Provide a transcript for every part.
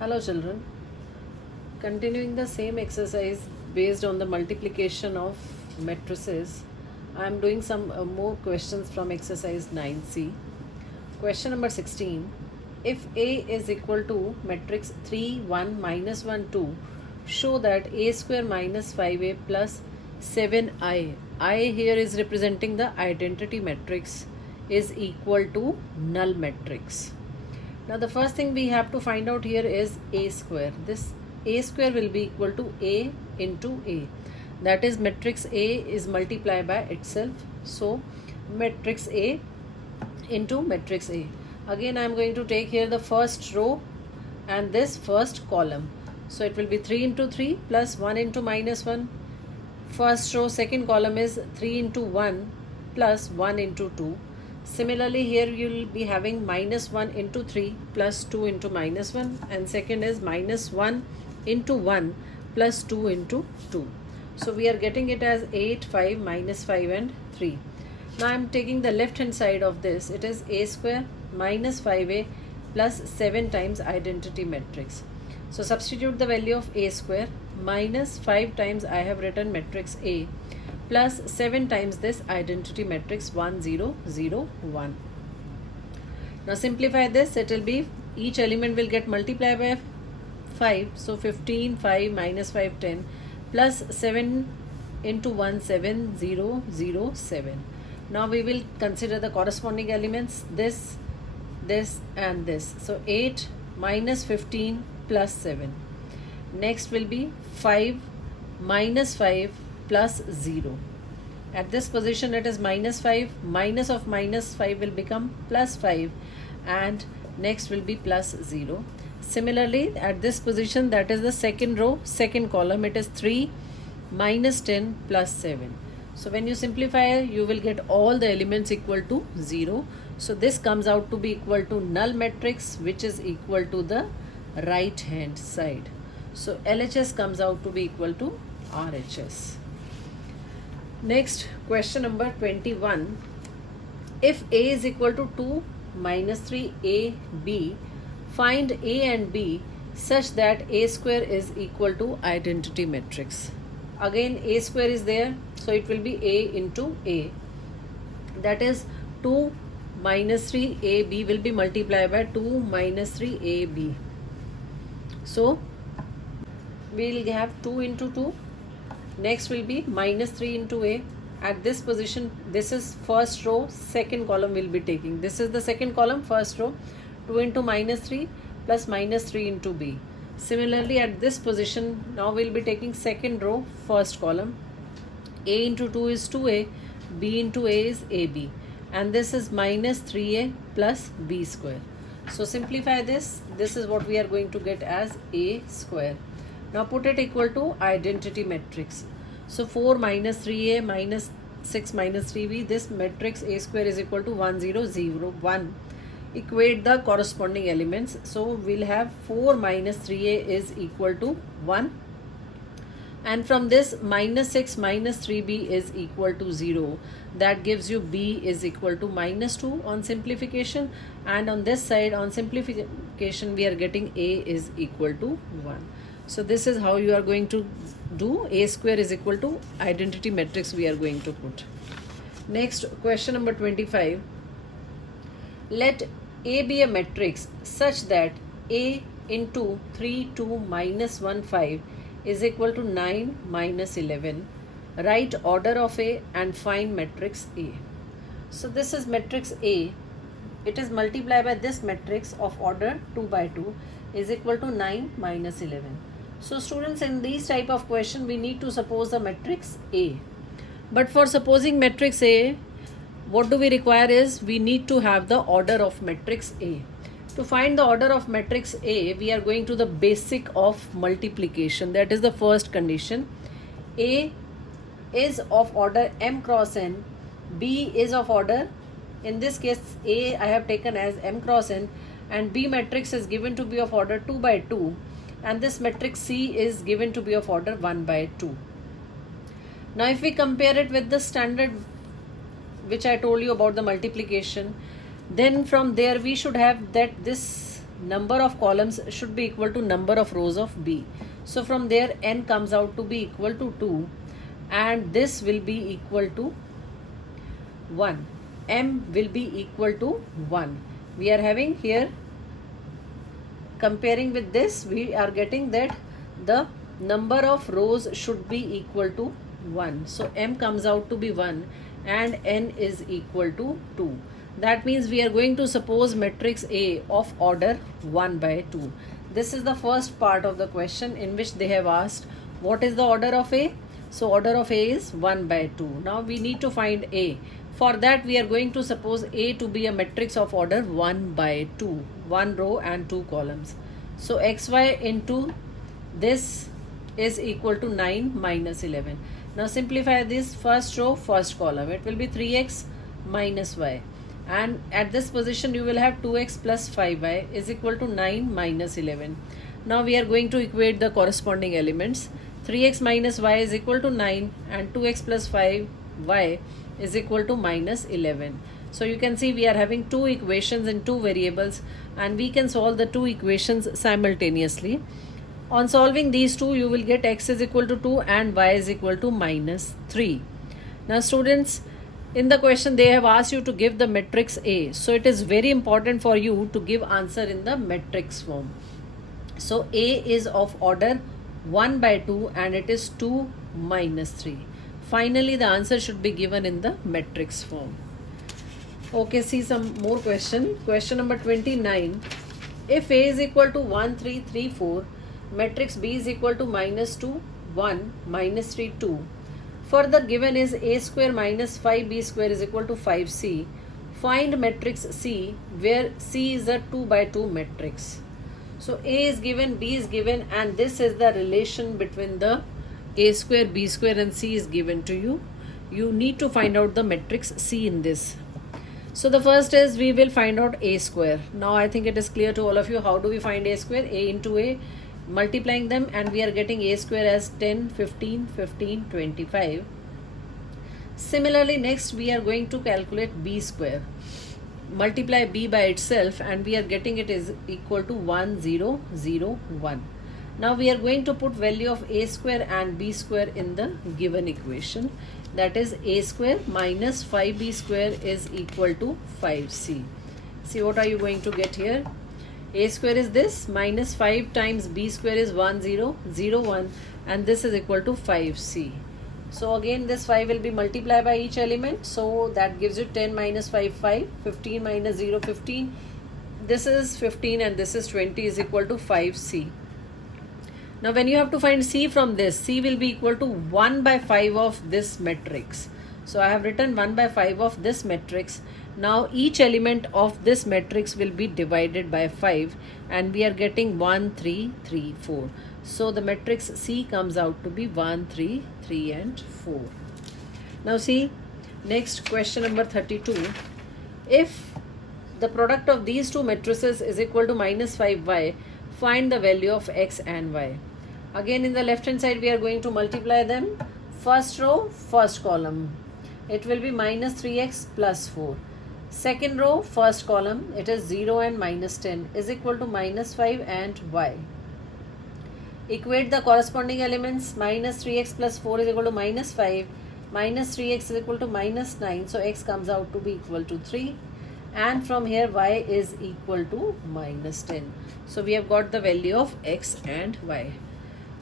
Hello children, continuing the same exercise based on the multiplication of matrices, I am doing some more questions from exercise 9c. Question number 16. If A is equal to matrix 3, 1, minus 1, 2, show that A square minus 5A plus 7I, I here is representing the identity matrix, is equal to null matrix. Now the first thing we have to find out here is A square. This A square will be equal to A into A. That is matrix A is multiplied by itself. So matrix A into matrix A. Again I am going to take here the first row and this first column. So it will be 3 into 3 plus 1 into minus 1. First row, second column is 3 into 1 plus 1 into 2. Similarly, here you will be having minus 1 into 3 plus 2 into minus 1, and second is minus 1 into 1 plus 2 into 2. So we are getting it as 8, 5, minus 5 and 3. Now I am taking the left hand side of this. It is A square minus 5A plus 7 times identity matrix. So substitute the value of A square minus 5 times I have written matrix A plus 7 times this identity matrix 1 0 0 1. Now simplify this. It will be each element will get multiplied by 5. So 15, 5, minus 5, 10 plus 7 into 1 7 0 0 7. Now we will consider the corresponding elements, this and this. So 8 minus 15 plus 7. Next will be 5 minus 5 plus 0. At this position it is minus 5, minus of minus 5 will become plus 5, and next will be plus 0. Similarly at this position, that is the second row, second column, it is 3 minus 10 plus 7. So when you simplify, you will get all the elements equal to 0. So this comes out to be equal to null matrix, which is equal to the right hand side. So LHS comes out to be equal to RHS. Next, question number 21. If A is equal to 2 minus 3AB, find A and B such that A square is equal to identity matrix. Again A square is there, so it will be A into A. That is 2 minus 3AB will be multiplied by 2 minus 3AB. So we will have 2 into 2. Next will be minus 3 into A. At this position, this is first row, second column will be taking. This is the second column, first row. 2 into minus 3 plus minus 3 into B. Similarly at this position, now we will be taking second row, first column. A into 2 is 2A, B into A is AB. And this is minus 3A plus B square. So simplify this. This is what we are going to get as A square. Now put it equal to identity matrix. So 4 minus 3A minus 6 minus 3B, this matrix A square is equal to 1 0 0 1. Equate the corresponding elements. So we'll have 4 minus 3A is equal to 1. And from this minus 6 minus 3B is equal to 0. That gives you B is equal to minus 2 on simplification. And on this side on simplification we are getting A is equal to 1. So this is how you are going to do. A square is equal to identity matrix we are going to put. Next, question number 25. Let A be a matrix such that A into 3 2 minus 1 5 is equal to 9 minus 11. Write order of A and find matrix A. So this is matrix A. It is multiplied by this matrix of order 2 by 2 is equal to 9 minus 11. So students, in these type of question we need to suppose the matrix A. But for supposing matrix A, what do we require is we need to have the order of matrix A. To find the order of matrix A, we are going to the basic of multiplication. That is the first condition. A is of order m cross n, B is of order, in this case A I have taken as m cross n, and B matrix is given to be of order 2 by 2. And this matrix C is given to be of order 1 by 2. Now if we compare it with the standard which I told you about the multiplication, then from there we should have that this number of columns should be equal to number of rows of B. So from there n comes out to be equal to 2 and this will be equal to 1. M will be equal to 1. We are having here, comparing with this, we are getting that the number of rows should be equal to 1. So M comes out to be 1 and N is equal to 2. That means we are going to suppose matrix A of order 1 by 2. This is the first part of the question in which they have asked what is the order of A. So order of A is 1 by 2. Now we need to find A. For that we are going to suppose A to be a matrix of order 1 by 2. 1 row and 2 columns. So xy into this is equal to 9 minus 11. Now simplify this first row, first column. It will be 3x minus y. And at this position you will have 2x plus 5y is equal to 9 minus 11. Now we are going to equate the corresponding elements. 3x minus y is equal to 9 and 2x plus 5y is equal to minus 11. So you can see we are having two equations in two variables and we can solve the two equations simultaneously. On solving these two, you will get x is equal to 2 and y is equal to minus 3. Now students, in the question they have asked you to give the matrix A. So it is very important for you to give answer in the matrix form. So A is of order 1 by 2 and it is 2 minus 3. Finally, the answer should be given in the matrix form. Okay, see some more question. Question number 29. If A is equal to 1, 3, 3, 4, matrix B is equal to minus 2, 1, minus 3, 2. Further given is A square minus 5B square is equal to 5C. Find matrix C where C is a 2 by 2 matrix. So A is given, B is given and this is the relation between the A square, B square and C is given to you. You need to find out the matrix C in this. So the first is we will find out A square. Now I think it is clear to all of you how do we find A square. A into A, multiplying them and we are getting A square as 10, 15, 15, 25. Similarly next we are going to calculate B square. Multiply B by itself and we are getting it is equal to 1, 0, 0, 1. Now we are going to put value of A square and B square in the given equation. That is A square minus 5B square is equal to 5C. See what are you going to get here? A square is this minus 5 times B square is 1, 0, 0, 1 and this is equal to 5C. So again this 5 will be multiplied by each element. So that gives you 10 minus 5, 5, 15 minus 0, 15. This is 15 and this is 20 is equal to 5C. Now when you have to find C from this, C will be equal to 1 by 5 of this matrix. So I have written 1 by 5 of this matrix. Now each element of this matrix will be divided by 5 and we are getting 1, 3, 3, 4. So the matrix C comes out to be 1, 3, 3 and 4. Now see, next question number 32. If the product of these two matrices is equal to minus 5y, find the value of x and y. Again in the left hand side we are going to multiply them. First row, first column. It will be minus 3x plus 4. Second row, first column, it is 0 and minus 10 is equal to minus 5 and y. Equate the corresponding elements. Minus 3x plus 4 is equal to minus 5. Minus 3x is equal to minus 9. So x comes out to be equal to 3. And from here y is equal to minus 10. So we have got the value of x and y.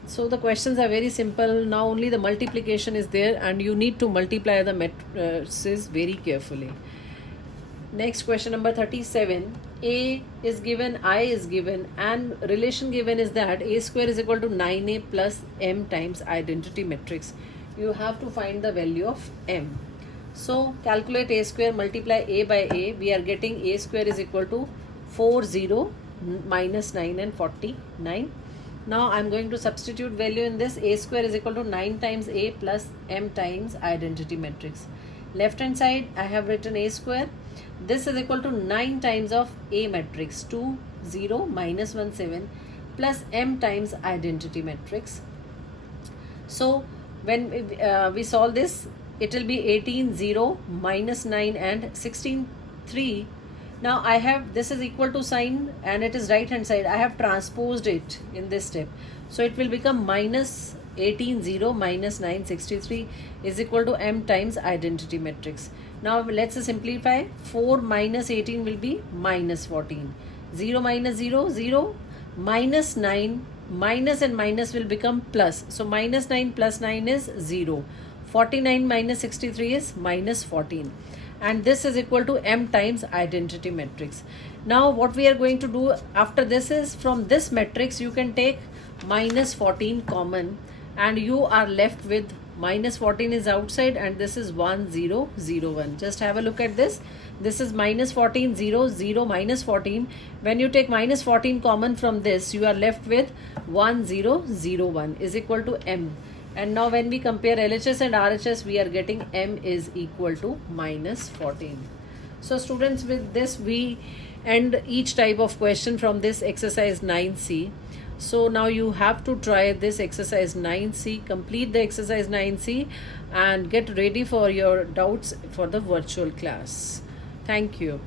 So the questions are very simple. Now only the multiplication is there and you need to multiply the matrices very carefully. Next question number 37. A is given, I is given and relation given is that A square is equal to 9A plus M times identity matrix. You have to find the value of M. So calculate A square, multiply A by A. We are getting A square is equal to 40 minus 9 and 49. Now I am going to substitute value in this. A square is equal to 9 times A plus M times identity matrix. Left hand side I have written A square. This is equal to 9 times of A matrix 2, 0, minus 1, 7 plus M times identity matrix. So when we solve this, it will be 18, 0, minus 9 and 16, 3 Now I have, this is equal to sign and it is right hand side. I have transposed it in this step. So it will become minus 18 0 minus 963 is equal to m times identity matrix. Now let's simplify. 4 minus 18 will be minus 14. 0 minus 0, 0, minus 9, minus and minus will become plus. So minus 9 plus 9 is 0. 49 minus 63 is minus 14. And this is equal to m times identity matrix. Now what we are going to do after this is, from this matrix you can take minus 14 common and you are left with minus 14 is outside and this is 1 0 0 1. Just have a look at this. This is minus 14 0 0 minus 14. When you take minus 14 common from this, you are left with 1 0 0 1 is equal to m. And now when we compare LHS and RHS, we are getting m is equal to minus 14. So students, with this we end each type of question from this exercise 9C. So now you have to try this exercise 9C, complete the exercise 9C and get ready for your doubts for the virtual class. Thank you.